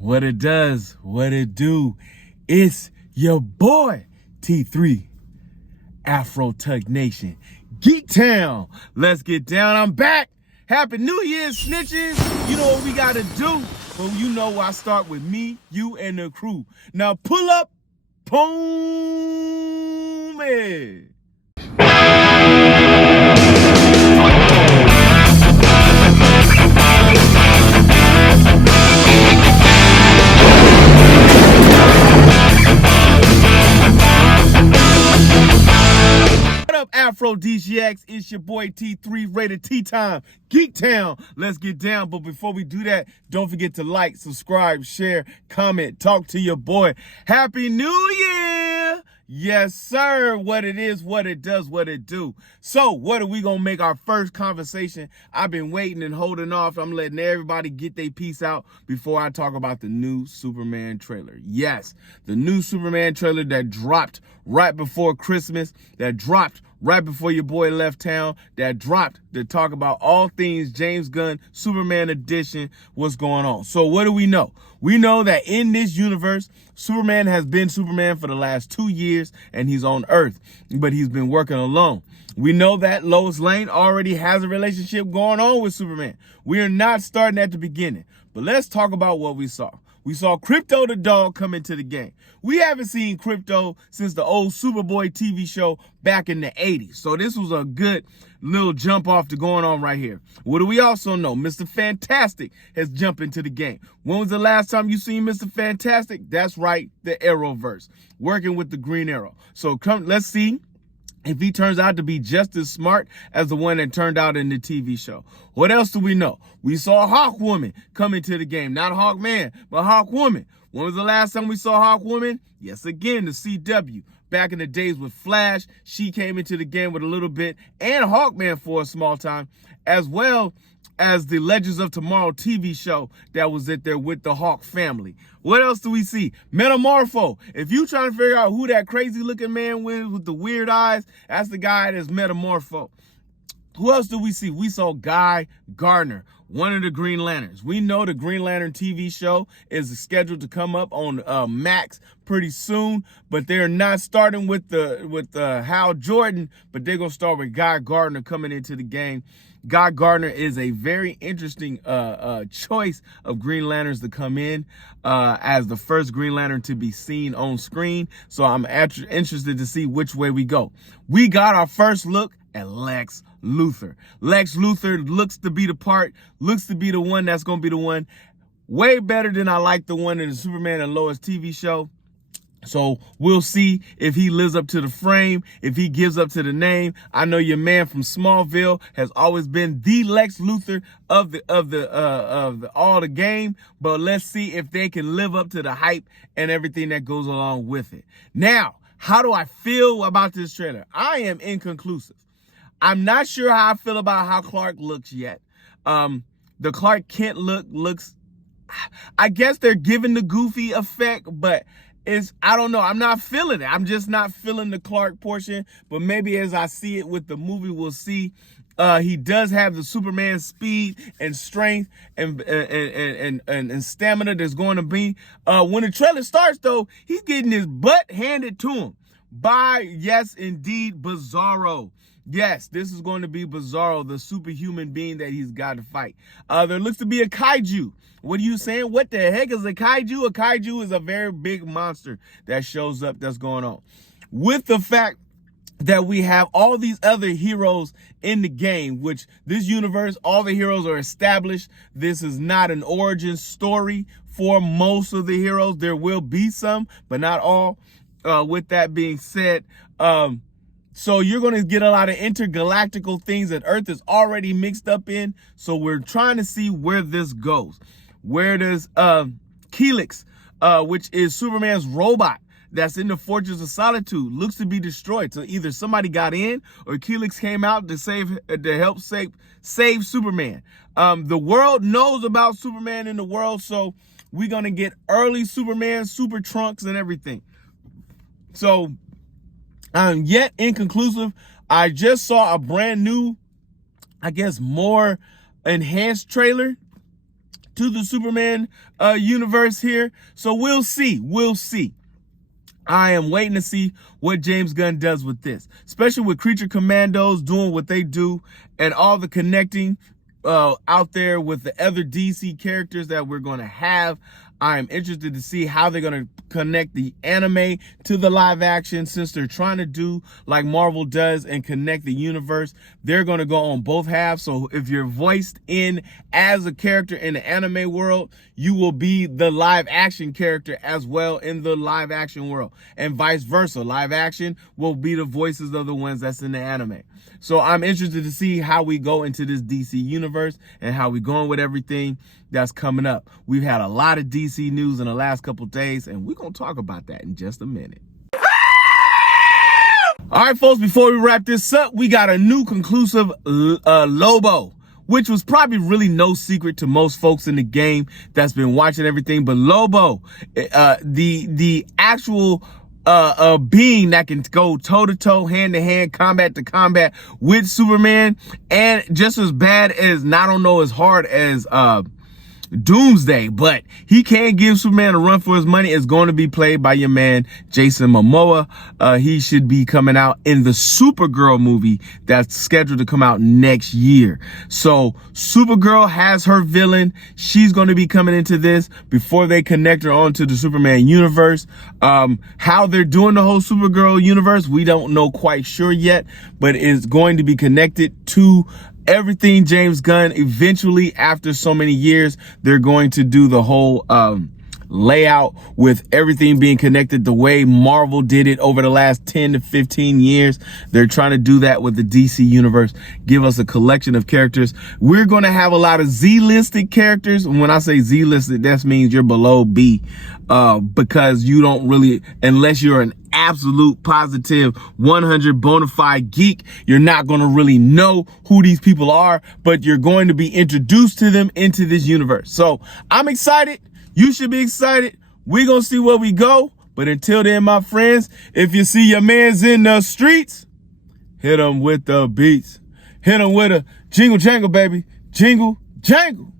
What it does, what it do. It's your boy, T3, Afro Tug Nation, Geek Town. Let's get down. I'm back. Happy New Year, snitches. You know what we got to do. But you know I start with me, you, and the crew. Now pull up, boom, it. What up, Afro DGX? It's your boy T3, rated T Time, Geek Town. Let's get down. But before we do that, don't forget to like, subscribe, share, comment, talk to your boy. Happy New Year! Yes, sir. What it is, what it does, what it do. So, what are we going to make our first conversation? I've been waiting and holding off. I'm letting everybody get their piece out before I talk about the new Superman trailer. Yes, the new Superman trailer that dropped right before Christmas, that dropped right before your boy left town, that dropped to talk about all things James Gunn, Superman edition, what's going on. So what do we know? We know that in this universe, Superman has been Superman for the last 2 years, and he's on Earth, but he's been working alone. We know that Lois Lane already has a relationship going on with Superman. We are not starting at the beginning, but let's talk about what we saw. We saw Krypto the dog come into the game. We haven't seen Krypto since the old Superboy TV show back in the 80s. So this was a good little jump off to going on right here. What do we also know? Mr. Fantastic has jumped into the game. When was the last time you seen Mr. Fantastic? That's right, the Arrowverse, working with the Green Arrow. So let's see if he turns out to be just as smart as the one that turned out in the TV show. What else do we know? We saw Hawkwoman come into the game. Not Hawkman, but Hawkwoman. When was the last time we saw Hawkwoman? Yes, again, the CW. Back in the days with Flash, she came into the game with a little bit, and Hawkman for a small time, as well as the Legends of Tomorrow TV show that was there with the Hawk family. What else do we see? Metamorpho. If you trying to figure out who that crazy looking man with the weird eyes, that's the guy that's Metamorpho. Who else do we see? We saw Guy Gardner, one of the Green Lanterns. We know the Green Lantern TV show is scheduled to come up on Max pretty soon, but they're not starting with the Hal Jordan, but they're gonna start with Guy Gardner coming into the game. Guy Gardner is a very interesting choice of Green Lanterns to come in as the first Green Lantern to be seen on screen. So I'm interested to see which way we go. We got our first look at Lex Luthor. Lex Luthor looks to be the part, looks to be the one that's going to be the one. Way better than I like the one in the Superman and Lois TV show. So we'll see if he lives up to the frame, if he gives up to the name. I know your man from Smallville has always been the Lex Luthor of all the game, but let's see if they can live up to the hype and everything that goes along with it. Now, how do I feel about this trailer? I am inconclusive. I'm not sure how I feel about how Clark looks yet. The Clark Kent looks, I guess they're giving the goofy effect, but I don't know. I'm not feeling it. I'm just not feeling the Clark portion, but maybe as I see it with the movie, we'll see. He does have the Superman speed and strength and stamina that's going to be. When the trailer starts, though, he's getting his butt handed to him by, yes, indeed, Bizarro. Yes, this is going to be Bizarro, the superhuman being that he's got to fight. There looks to be a kaiju. What are you saying? What the heck is a kaiju? A kaiju is a very big monster that shows up that's going on. With the fact that we have all these other heroes in the game, which this universe, all the heroes are established. This is not an origin story for most of the heroes. There will be some, but not all. With that being said, so you're going to get a lot of intergalactical things that Earth is already mixed up in. So we're trying to see where this goes. Where does Helix, which is Superman's robot that's in the Fortress of Solitude, looks to be destroyed. So either somebody got in or Helix came out to help save Superman. The world knows about Superman in the world, so we're going to get early Superman, Super Trunks, and everything. So yet inconclusive. I just saw a brand new, I guess, more enhanced trailer to the Superman universe here. So we'll see. I am waiting to see what James Gunn does with this, especially with Creature Commandos doing what they do and all the connecting out there with the other DC characters that we're going to have. I am interested to see how they're going to connect the anime to the live action, since they're trying to do like Marvel does and connect the universe. They're going to go on both halves. So if you're voiced in as a character in the anime world, you will be the live action character as well in the live action world, and vice versa. Live action will be the voices of the ones that's in the anime. So I'm interested to see how we go into this DC universe and how we going with everything that's coming up. We've had a lot of DC news in the last couple days, and we're going to talk about that in just a minute. All right, folks, before we wrap this up, we got a new conclusive Lobo, which was probably really no secret to most folks in the game that's been watching everything. But Lobo, the actual being that can go toe-to-toe, hand-to-hand, combat to combat with Superman, and just as bad as, I don't know, as hard as Doomsday, but he can give Superman a run for his money, is going to be played by your man Jason Momoa. He should be coming out in the Supergirl movie that's scheduled to come out next year. So Supergirl has her villain. She's going to be coming into this before they connect her onto the Superman universe. How they're doing the whole Supergirl universe, we don't know quite sure yet, but it's going to be connected to everything James Gunn. Eventually, after so many years, they're going to do the whole layout with everything being connected the way Marvel did it over the last 10 to 15 years. They're trying to do that with the DC universe, give us a collection of characters. We're going to have a lot of Z-listed characters. And when I say Z-listed, that means you're below B, because you don't really, unless you're an absolute positive 100 bona fide geek, you're not going to really know who these people are, but you're going to be introduced to them into this universe. So I'm excited. You should be excited. We're going to see where we go. But until then, my friends, if you see your mans in the streets, hit them with the beats. Hit them with a jingle jangle, baby. Jingle jangle.